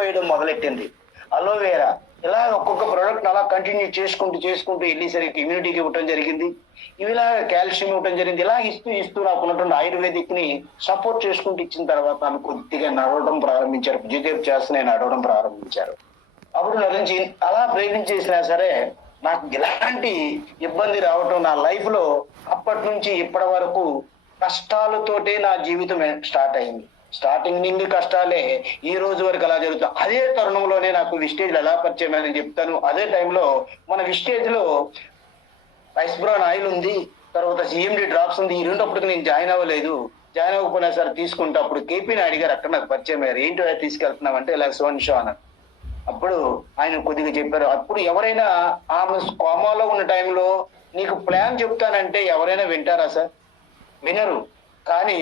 వేయడం మొదలెట్టింది. అలోవేరా ఇలా ఒక్కొక్క ప్రోడక్ట్ అలా కంటిన్యూ చేసుకుంటూ వెళ్ళేసరికి ఇమ్యూనిటీకి ఇవ్వటం జరిగింది. ఇవిలా కాల్షియం ఇవ్వటం జరిగింది. ఇలా ఇస్తూ నాకున్నటువంటి ఆయుర్వేదిక్ ని సపోర్ట్ చేసుకుంటూ ఇచ్చిన తర్వాత ఆమె కొద్దిగా నడవడం ప్రారంభించారు. ఫిజియోథెరపీ చేస్తూనే నడవడం ప్రారంభించారు. అప్పుడు నుంచి అలా ప్రయత్నం చేసినా సరే నాకు ఎలాంటి ఇబ్బంది రావటం నా లైఫ్ లో అప్పటి నుంచి ఇప్పటి వరకు కష్టాలతోటే నా జీవితం స్టార్ట్ అయింది. స్టార్టింగ్ నుండి కష్టాలే ఈ రోజు వరకు అలా జరుగుతుంది. అదే తరుణంలోనే నాకు విస్టేజ్ ఎలా పరిచయం అని చెప్తాను. అదే టైంలో మన విస్టేజ్ లో ఐస్బ్రాన్ ఆయిల్ ఉంది, తర్వాత సిఎండి డ్రాప్స్ ఉంది. ఈ రెండప్పటికి నేను జాయిన్ అవ్వలేదు. జాయిన్ అవ్వకపోయినా సరే తీసుకుంటే అప్పుడు కేపీ నాయుడు గారు అక్కడ నాకు పరిచయం అయ్యారు. ఏంటో తీసుకెళ్తున్నాం అంటే ఇలా సోన్ షో అన్నారు. అప్పుడు ఆయన కొద్దిగా చెప్పారు. అప్పుడు ఎవరైనా ఆమె కోమాలో ఉన్న టైంలో నీకు ప్లాన్ చెప్తానంటే ఎవరైనా వింటారా సార్? వినరు. కానీ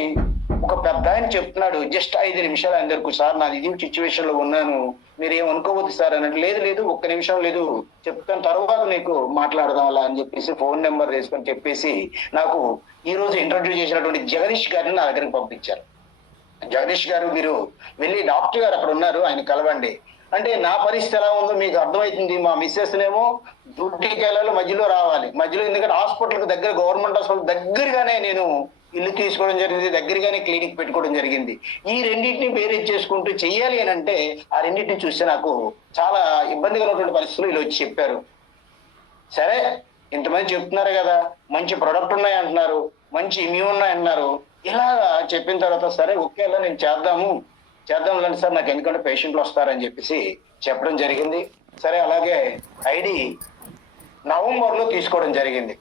ఒక పెద్ద ఆయన చెప్తున్నాడు, జస్ట్ 5 నిమిషాలు అందరికీ, సార్ నాది ఇది సిచ్యువేషన్ లో ఉన్నాను, మీరు ఏమనుకోవద్దు సార్ అన్నట్టు. లేదు ఒక్క నిమిషం లేదు, చెప్తాను తర్వాత నీకు మాట్లాడదాం అలా అని చెప్పేసి ఫోన్ నెంబర్ తీసుకొని చెప్పేసి నాకు ఈ రోజు ఇంట్రడ్యూస్ చేసినటువంటి జగదీష్ గారిని నా దగ్గరికి పంపించారు. జగదీష్ గారు మీరు వెళ్ళి డాక్టర్ గారు అక్కడ ఉన్నారు, ఆయన కలవండి అంటే నా పరిస్థితి ఎలా ఉందో మీకు అర్థమవుతుంది. మా మిస్సెస్ నేమో డ్యూటీకి వెళ్ళాలి, మధ్యలో రావాలి, మధ్యలో ఎందుకంటే హాస్పిటల్కి దగ్గర, గవర్నమెంట్ హాస్పిటల్ దగ్గరగానే నేను ఇల్లు తీసుకోవడం జరిగింది, దగ్గరగానే క్లినిక్ పెట్టుకోవడం జరిగింది. ఈ రెండింటిని బేరేజ్ చేసుకుంటూ చెయ్యాలి అని అంటే ఆ రెండింటిని చూస్తే నాకు చాలా ఇబ్బందిగా ఉన్నటువంటి పరిస్థితులు ఇలా వచ్చి చెప్పారు. సరే ఇంతమంది చెప్తున్నారు కదా, మంచి ప్రొడక్ట్ ఉన్నాయి అంటున్నారు, మంచి ఇమ్యూన్ ఉన్నాయి అంటున్నారు. ఇలా చెప్పిన తర్వాత సరే ఓకేలా నేను చేద్దాంలేండి సార్, నాకు ఎందుకంటే పేషెంట్లు వస్తారని చెప్పేసి చెప్పడం జరిగింది. సరే అలాగే ఐడి నవంబర్లో తీసుకోవడం జరిగింది.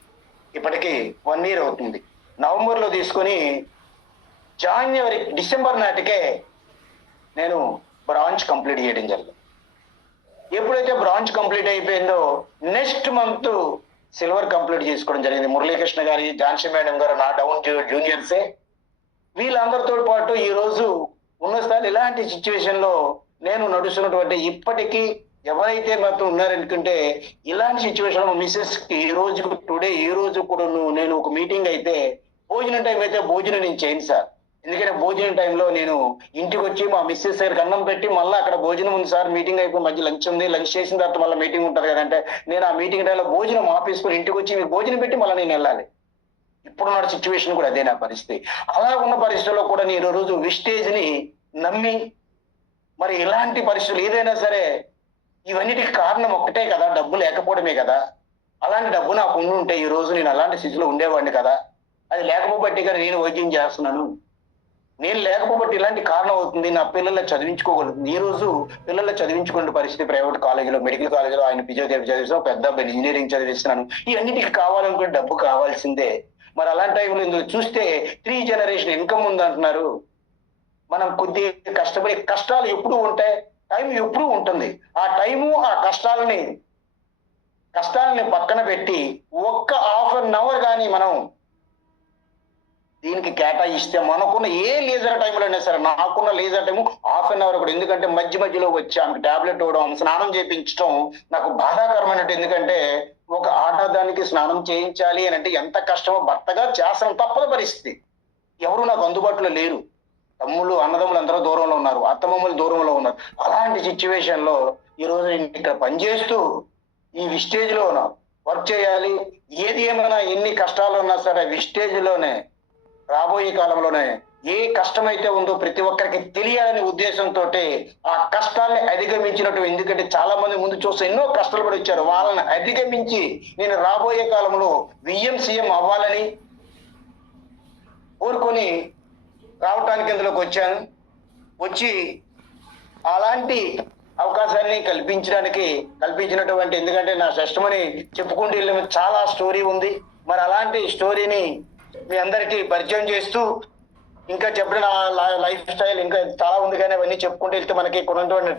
ఇప్పటికి 1 year అవుతుంది. నవంబర్లో తీసుకొని డిసెంబర్ నాటికే నేను బ్రాంచ్ కంప్లీట్ చేయడం జరిగింది. ఎప్పుడైతే బ్రాంచ్ కంప్లీట్ అయిపోయిందో నెక్స్ట్ మంత్ సిల్వర్ కంప్లీట్ చేసుకోవడం జరిగింది. మురళీకృష్ణ గారి, ఝాన్సీ మేడం గారు నా డౌన్ జూనియర్సే. వీళ్ళందరితో పాటు ఈ రోజు ఉన్న స్థాయి ఇలాంటి సిచ్యువేషన్ లో నేను నడుస్తున్నటువంటి ఇప్పటికీ ఎవరైతే మాతో ఉన్నారనుకుంటే ఇలాంటి సిచ్యువేషన్ మిస్సెస్ కి ఈ రోజు కూడా నేను ఒక మీటింగ్ అయితే భోజనం టైం అయితే భోజనం నేను చేయను సార్. ఎందుకంటే భోజనం టైంలో నేను ఇంటికి వచ్చి మా మిస్సెస్ గారికి అన్నం పెట్టి మళ్ళీ అక్కడ భోజనం ఉంది సార్, మీటింగ్ అయిపోయి మధ్య లంచ్ ఉంది, లంచ్ చేసిన తర్వాత మళ్ళీ మీటింగ్ ఉంటుంది కదంటే నేను ఆ మీటింగ్ టైంలో భోజనం ఆపేసుకొని ఇంటికి వచ్చి మీకు భోజనం పెట్టి మళ్ళీ నేను వెళ్ళాలి. ఇప్పుడున్న సిచ్యువేషన్ కూడా అదే నా పరిస్థితి. అలా ఉన్న పరిస్థితుల్లో కూడా నేను రోజు విస్టేజ్ ని నమ్మి మరి ఇలాంటి పరిస్థితులు ఏదైనా సరే ఇవన్నిటికి కారణం ఒక్కటే కదా, డబ్బు లేకపోవడమే కదా. అలాంటి డబ్బు నాకు ఉండుంటే ఈ రోజు నేను అలాంటి స్థితిలో ఉండేవాడిని కదా. అది లేకపోబట్టి కదా నేను వైద్యం చేస్తున్నాను. నేను లేకపోబట్టి ఇలాంటి కారణం అవుతుంది. నా పిల్లల్ని చదివించుకోగలుగుతుంది. ఈ రోజు పిల్లల్ని చదివించుకునే పరిస్థితి ప్రైవేట్ కాలేజీలో, మెడికల్ కాలేజీలో ఆయన ఫిజియోథెరపీ చదివిస్తాను, పెద్ద అబ్బాయి ఇంజనీరింగ్ చదివిస్తున్నాను. ఇవన్నిటికి కావాలనుకుంటే డబ్బు కావాల్సిందే. మరి అలాంటి టైంలో ఇందులో చూస్తే 3 generation ఇన్కమ్ ఉంది అంటున్నారు. మనం కొద్దిగా కష్టపడి, కష్టాలు ఎప్పుడు ఉంటాయి, టైం ఎప్పుడు ఉంటుంది. ఆ టైము ఆ కష్టాలని పక్కన పెట్టి ఒక్క 1/2 hour కానీ మనం దీనికి కేటాయిస్తే మనకున్న ఏ లేజర్ టైంలో అయినా సరే, నాకున్న లేజర్ టైము 1/2 hour కూడా. ఎందుకంటే మధ్యలో వచ్చి ఆమెకు టాబ్లెట్ ఇవ్వడం, స్నానం చేయించడం నాకు బాధాకరమైనట్టు. ఎందుకంటే ఒక ఆడదానికి స్నానం చేయించాలి అని అంటే ఎంత కష్టమో భర్తగా చేస్తాం, తప్పని పరిస్థితి. ఎవరు నాకు అందుబాటులో లేరు. తమ్ముళ్ళు అన్నదమ్ములు అందరూ దూరంలో ఉన్నారు, అత్తమ్మమ్మలు దూరంలో ఉన్నారు. అలాంటి సిచ్యువేషన్ లో ఈ రోజు నేను ఇక్కడ పనిచేస్తూ ఈ విస్టేజ్ లో వర్క్ చేయాలి. ఏది ఏమైనా ఎన్ని కష్టాలు ఉన్నా సరే విస్టేజ్ లోనే రాబోయే కాలంలోనే ఏ కష్టమైతే ఉందో ప్రతి ఒక్కరికి తెలియాలనే ఉద్దేశంతో ఆ కష్టాన్ని అధిగమించినట్టు. ఎందుకంటే చాలా మంది ముందు చూస్తే ఎన్నో కష్టాలు పడి వచ్చారు, వాళ్ళని అధిగమించి నేను రాబోయే కాలంలో సీఎం అవ్వాలని కోరుకొని రావటానికి ఇందులోకి వచ్చి అలాంటి అవకాశాన్ని కల్పించినటువంటి, ఎందుకంటే నా కష్టమని చెప్పుకుంటూ వెళ్ళే చాలా స్టోరీ ఉంది. మరి అలాంటి స్టోరీని మీ అందరికీ పరిచయం చేస్తూ ఇంకా చెప్పిన లైఫ్ స్టైల్ ఇంకా చాలా ఉంది, కానీ అవన్నీ చెప్పుకుంటూ వెళ్తే మనకి కొన్ని